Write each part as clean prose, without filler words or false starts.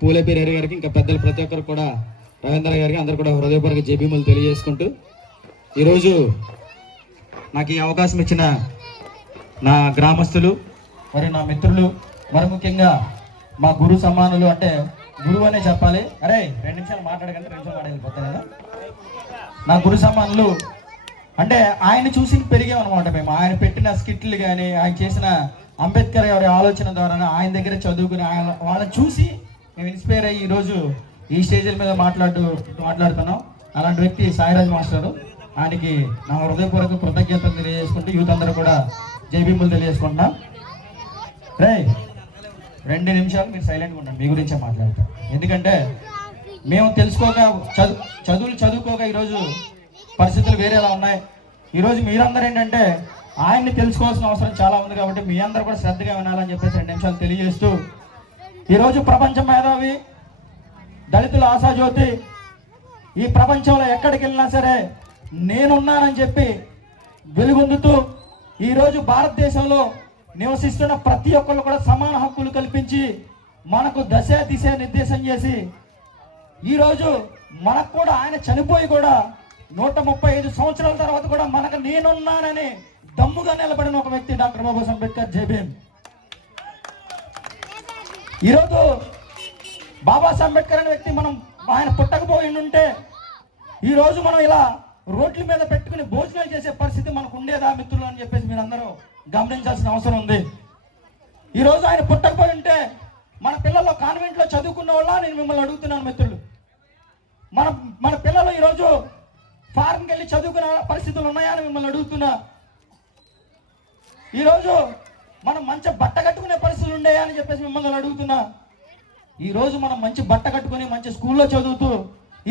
పూలేపేరి హరి గారికి, ఇంకా పెద్దలు ప్రతి ఒక్కరు కూడా, రవీంద్ర గారికి అందరూ కూడా హృదయపూర్వక జేబీములు తెలియజేసుకుంటూ, ఈరోజు నాకు ఈ అవకాశం ఇచ్చిన నా గ్రామస్తులు మరియు నా మిత్రులు, మరి ముఖ్యంగా మా గురు సమానులు, అంటే గురువు అనే చెప్పాలి. అరే 2 నిమిషాలు మాట్లాడకంటే 2 నిమిషాలు మాట్లాడిపోతాయి కదా. నా గురు సమానులు అంటే ఆయన చూసి పెరిగామన్నమాట మేము. ఆయన పెట్టిన స్కిట్లు కానీ, ఆయన చేసిన అంబేద్కర్ గారి ఆలోచన ద్వారా ఆయన దగ్గర చదువుకుని వాళ్ళని చూసి మేము ఇన్స్పైర్ అయ్యి ఈరోజు ఈ స్టేజ్ల మీద మాట్లాడుతున్నాం. అలాంటి వ్యక్తి సాయిరాజ్ మాస్టరు. ఆయనకి నా హృదయపూర్వక కృతజ్ఞతలు తెలియజేసుకుంటూ యూత్ అందరూ కూడా జైబీములు తెలియజేసుకుంటున్నాం. రే 2 నిమిషాలు మీరు సైలెంట్గా ఉండండి, మీ గురించే మాట్లాడతాం. ఎందుకంటే మేము చదువుకోక ఈరోజు పరిస్థితులు వేరేలా ఉన్నాయి. ఈరోజు మీరందరూ ఏంటంటే ఆయన్ని తెలుసుకోవాల్సిన అవసరం చాలా ఉంది. కాబట్టి మీ అందరూ కూడా శ్రద్ధగా వినాలని చెప్పేసి 2 నిమిషాలు తెలియజేస్తూ, ఈరోజు ప్రపంచ మేధావి, దళితుల ఆశాజ్యోతి, ఈ ప్రపంచంలో ఎక్కడికి వెళ్ళినా సరే నేనున్నానని చెప్పి వెలుగొందుతూ ఈరోజు భారతదేశంలో నివసిస్తున్న ప్రతి ఒక్కళ్ళు కూడా సమాన హక్కులు కల్పించి మనకు దశ దిశ నిర్దేశం చేసి ఈరోజు మనకు కూడా ఆయన చనిపోయి కూడా 135 సంవత్సరాల తర్వాత కూడా మనకు నేనున్నానని దమ్ముగా నిలబడిన ఒక వ్యక్తి డాక్టర్ బాబాసాహెబ్ అంబేద్కర్. జై భీమ్. ఈరోజు బాబాసాహెబ్ అంబేద్కర్ అనే వ్యక్తి ఆయన పుట్టకపోయి ఉంటే ఈరోజు మనం ఇలా రోడ్ల మీద పెట్టుకుని భోజనాలు చేసే పరిస్థితి మనకు ఉండేదా మిత్రులు అని చెప్పేసి మీరు అందరూ గమనించాల్సిన అవసరం ఉంది. ఈరోజు ఆయన పుట్టకపోయి ఉంటే మన పిల్లలు కాన్వెంట్లో చదువుకున్న వాళ్ళ నేను మిమ్మల్ని అడుగుతున్నాను మిత్రులు. మన పిల్లలు ఈరోజు ఫారెన్కి వెళ్ళి చదువుకునే పరిస్థితులు ఉన్నాయా అని మిమ్మల్ని అడుగుతున్నా. ఈరోజు మనం మంచి బట్ట కట్టుకునే పరిస్థితులు ఉన్నాయా అని చెప్పేసి మిమ్మల్ని అడుగుతున్నా. ఈరోజు మనం మంచి బట్ట కట్టుకుని మంచి స్కూల్లో చదువుతూ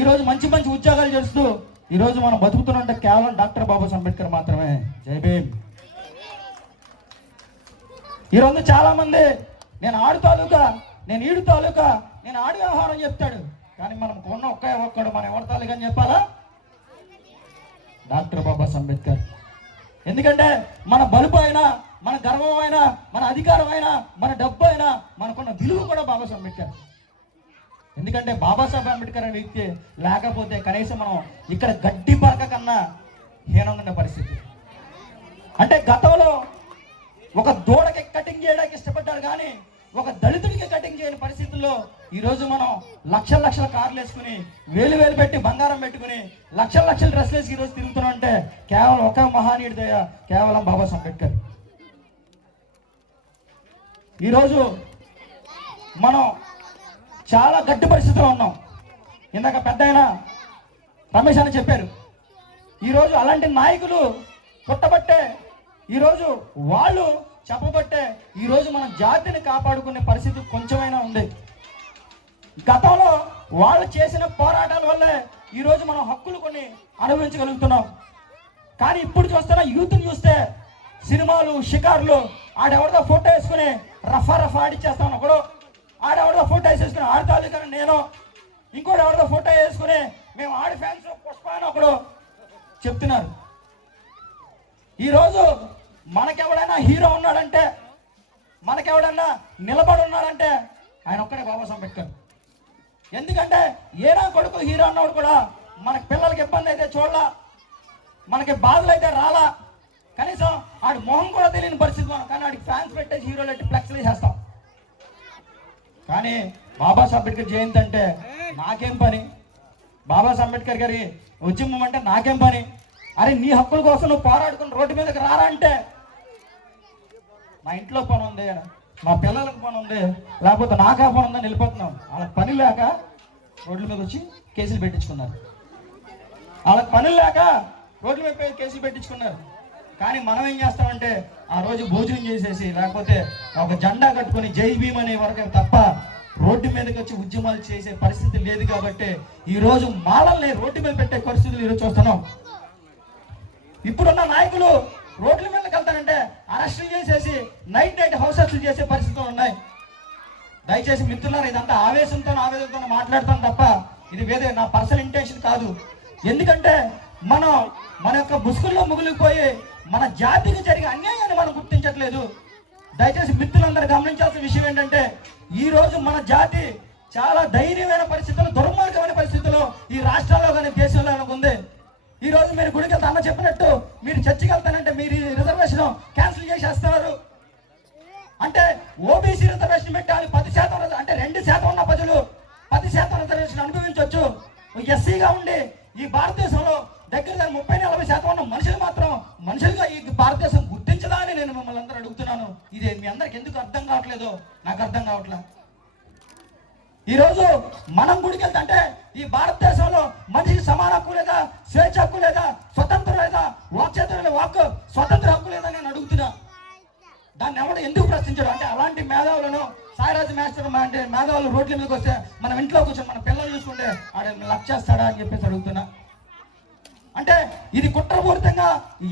ఈరోజు మంచి ఉద్యోగాలు చేస్తూ ఈరోజు మనం బతుకుతున్నంటే కేవలం డాక్టర్ బాబాసాహెబ్ అంబేద్కర్ మాత్రమే. జై భీమ్. ఈరోజు చాలా మంది నేను ఆడు తాలూకా, నేను ఈడు తాలూకా, నేను ఆడు వ్యవహారం చెప్తాడు. కానీ మనం కొన్న ఒక్కడు మన ఎవరి తాలూకా అని చెప్పాలా? డాక్టర్ బాబాసాహెబ్ అంబేద్కర్. ఎందుకంటే మన బలుపు అయినా, మన గర్వం అయినా, మన అధికారం అయినా, మన డబ్బు అయినా, మనకున్న విలువ కూడా బాబాసాహెబ్ అంబేద్కర్. ఎందుకంటే బాబాసాహెబ్ అంబేద్కర్ అనే వ్యక్తి లేకపోతే కనీసం మనం ఇక్కడ గడ్డి పరక కన్నా హీనంగా ఉన్న పరిస్థితి. అంటే గతంలో ఒక దూడకి కటింగ్ చేయడానికి ఇష్టపడ్డాడు కానీ ఒక దళితుడికి కటింగ్ చేయని పరిస్థితుల్లో ఈరోజు మనం లక్షల కార్లు వేసుకుని వేలు పెట్టి బంగారం పెట్టుకుని లక్షల డ్రెస్లు వేసి ఈరోజు తిరుగుతున్నాం అంటే కేవలం ఒక మహానీయుడి దయ, కేవలం బాబాసాహెబ్ అంబేద్కర్. ఈరోజు మనం చాలా గట్టి పరిస్థితుల్లో ఉన్నాం. ఇందాక పెద్ద ఆయన రమేష్ అని చెప్పారు. ఈరోజు అలాంటి నాయకులు పుట్టబట్టే ఈరోజు వాళ్ళు చెప్పబట్టే ఈరోజు మన జాతిని కాపాడుకునే పరిస్థితి కొంచెమైనా ఉంది. గతంలో వాళ్ళు చేసిన పోరాటాల వల్లే ఈరోజు మనం హక్కులు కొన్ని అనుభవించగలుగుతున్నాం. కానీ ఇప్పుడు చూస్తున్న యూత్ని చూస్తే సినిమాలు, షికార్లు, ఆడెవరిదో ఫోటో వేసుకుని రఫా ఆడిచ్చేస్తాను. ఒకడు ఆడెవరిదో ఫోటో వేసేసుకుని ఆడతాను కానీ నేను, ఇంకోటి ఎవరిదో ఫోటో వేసుకుని మేము ఆడి ఫ్యాన్స్ పుష్ప అని ఒకడు చెప్తున్నారు. ఈరోజు మనకెవడైనా హీరో ఉన్నాడంటే, మనకెవడన్నా నిలబడి ఉన్నాడంటే ఆయన ఒక్కడే బాబాసాహెబ్ అంబేద్కర్. ఎందుకంటే ఏడా కొడుకు హీరో అన్నవాడు కూడా మనకి పిల్లలకి ఇబ్బంది అయితే చూడాల, మనకి బాధలు అయితే రాలా, కనీసం ఆడి మొహం కూడా తెలియని పరిస్థితి మనం. కానీ ఆడికి ఫ్యాన్స్ పెట్టేసి హీరోలు పెట్టి ఫ్లెక్స్లు చేస్తాం. కానీ బాబాసాహెబ్ అంబేద్కర్ జయంతి అంటే నాకేం పని? బాబాసాహెబ్ అంబేద్కర్ గారి ఉద్యమం అంటే నాకేం పని? అరే నీ హక్కుల కోసం నువ్వు పోరాడుకుని రోడ్డు మీదకి రారా అంటే మా ఇంట్లో పని ఉంది, మా పిల్లలకు పని ఉంది, లేకపోతే నాకా పని ఉందని వెళ్ళిపోతున్నాం. వాళ్ళకి పని లేక రోడ్ల మీద వచ్చి కేసులు పెట్టించుకున్నారు. వాళ్ళకి పని లేక రోడ్ల మీద కేసులు పెట్టించుకున్నారు. కానీ మనం ఏం చేస్తామంటే ఆ రోజు భోజనం చేసేసి లేకపోతే ఒక జెండా కట్టుకుని జై భీమ్ అనే వరకు తప్ప రోడ్డు మీదకి వచ్చి ఉద్యమాలు చేసే పరిస్థితి లేదు. కాబట్టి ఈరోజు మాలల్ని రోడ్డు మీద పెట్టే పరిస్థితులు ఈరోజు చూస్తున్నాం. ఇప్పుడున్న నాయకులు రోడ్ల మీదకి వెళ్తారంటే అరెస్టులు చేసేసి నైట్ హౌస్ అరెస్టులు చేసే పరిస్థితులు ఉన్నాయి. దయచేసి మిత్రులారా, ఇదంతా ఆవేదనతో మాట్లాడతాను తప్ప ఇది వేరే నా పర్సనల్ ఇంటెన్షన్ కాదు. ఎందుకంటే మన యొక్క ముసుగుల్లో ముగిలిపోయి మన జాతికి జరిగే అన్యాయాన్ని మనం గుర్తించట్లేదు. దయచేసి మిత్రులందరూ గమనించాల్సిన విషయం ఏంటంటే ఈ రోజు మన జాతి చాలా దయనీయమైన పరిస్థితులు, దుర్మార్గమైన పరిస్థితుల్లో ఈ రాష్ట్రాల్లో కానీ దేశంలో ఉంది. ఈ రోజు మీరు గుడికి వెళ్తే అన్న చెప్పినట్టు మీరు చర్చికి వెళ్తానంటే మీరు రిజర్వేషన్ క్యాన్సిల్ చేసేస్తున్నారు. అంటే ఓబీసీ రిజర్వేషన్ పెట్టాలి 10%, అంటే 2% ఉన్న ప్రజలు 10% రిజర్వేషన్ అనుభవించవచ్చు. ఎస్సీగా ఉండి ఈ భారతదేశంలో దగ్గర 30-40% ఉన్న మనుషులు మాత్రం మనుషులుగా ఈ భారతదేశం గుర్తించదా అని నేను మిమ్మల్ని అందరూ అడుగుతున్నాను. ఇది మీ అందరికి ఎందుకు అర్థం కావట్లేదు? నాకు అర్థం కావట్లేదు. ఈరోజు మనం గుడికి వెళ్తా అంటే ఈ భారతదేశంలో మనిషికి సమాన హక్కు లేదా, స్వేచ్ఛ హక్కు లేదా, స్వతంత్రం లేదా, వాక్ స్వతంత్ర హక్కు లేదా నేను అడుగుతున్నా. దాన్ని ఎవడు ఎందుకు ప్రశ్నించాడు? అంటే అలాంటి మేధావులను సాయిరాజు మాస్టర్ అంటే మేధావులు రోడ్ల మీదకి వస్తే మనం ఇంట్లో కూర్చొని మన పిల్లలు చూసుకుంటే ఆడ లక్ష్యేస్తాడా అని చెప్పేసి అడుగుతున్నా. అంటే ఇది కుట్రపూరితంగా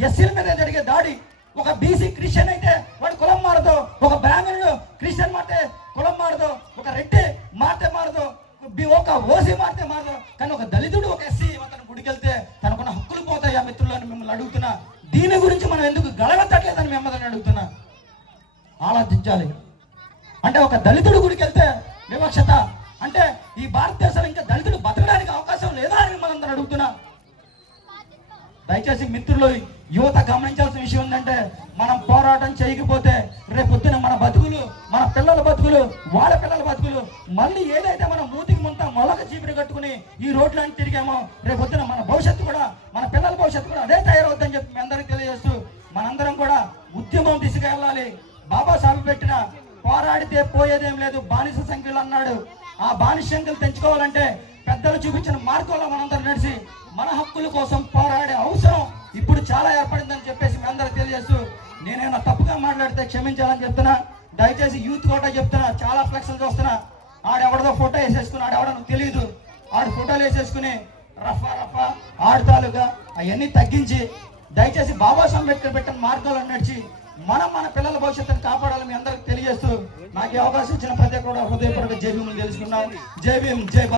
ఎస్సీల మీద జరిగే దాడి. ఒక బీసీ క్రిస్టియన్ అయితే వాడు కులం మారదు, ఒక బ్రాహ్మణుడు క్రిస్టియన్ మారితే కులం మారదు, ఒక రెడ్డి మారితే మారదు, ఒక ఓసీ మారితే మారదు. కానీ ఒక దళితుడు, ఒక ఎస్సీ అతను గుడికి వెళ్తే తనకున్న హక్కులు పోతాయి. ఆ మిత్రులను మిమ్మల్ని అడుగుతున్నా, దీని గురించి మనం ఎందుకు గలవెత్తట్లేదని మిమ్మల్ని అడుగుతున్నా. ఆలోచించాలి. అంటే ఒక దళితుడు గుడికి వెళ్తే వివక్షత, అంటే ఈ భారతదేశంలో ఇంకా దళితుడు బతకడానికి అవకాశం లేదా అని మిమ్మల్ని అడుగుతున్నా. దయచేసి మిత్రులు, యువత గమనించాల్సిన విషయం ఏంటంటే మనం పోరాటం చేయకపోతే రేపొద్దున మన బతుకులు, మన పిల్లల బతుకులు, వాళ్ళ పిల్లల బతుకులు మళ్ళీ ఏదైతే మనం మూతికి ముంత మొలక చీపిరి కట్టుకుని ఈ రోడ్లన్నీ తిరిగామో రేపొద్దున మన భవిష్యత్తు కూడా, మన పిల్లల భవిష్యత్తు కూడా అదే తయారవుద్దని చెప్పి మీ అందరికీ తెలియజేస్తూ మనందరం కూడా ఉద్యమం దిశగా వెళ్ళాలి. బాబాసాహెబ్ పెట్టిన పోరాడితే పోయేదేం లేదు బానిస సంఖ్యలు అన్నాడు. ఆ బానిస సంఖ్యలు తెంచుకోవాలంటే పెద్దలు చూపించిన మార్గంలో మనందరం నడిచి మన హక్కుల కోసం పోరాడే అవసరం ఇప్పుడు చాలా ఏర్పడిందని చెప్పేసి మీ అందరూ తెలియజేస్తూ, నేనేమైనా తప్పుగా మాట్లాడితే క్షమించాలని చెప్తున్నా. దయచేసి యూత్ కూడా చెప్తున్నా, చాలా ఫ్లెక్స్లు చూస్తున్నా. ఆడెవడదో ఫోటో వేసేసుకుని, ఆడెవడో తెలియదు, ఆడు ఫోటోలు వేసేసుకుని రఫా ఆడతాలుగా అవన్నీ తగ్గించి దయచేసి బాబాసాహెబ్ అంబేద్కర్ పెట్టిన మార్గాల్లో నడిచి మనం మన పిల్లల భవిష్యత్తును కాపాడాలని మీ అందరికి తెలియజేస్తూ నాకు అవకాశం ఇచ్చిన ప్రతి ఒక్కరు హృదయపూర్వక జై భీములు తెలుసుకున్నాను. జై భీమ్, జై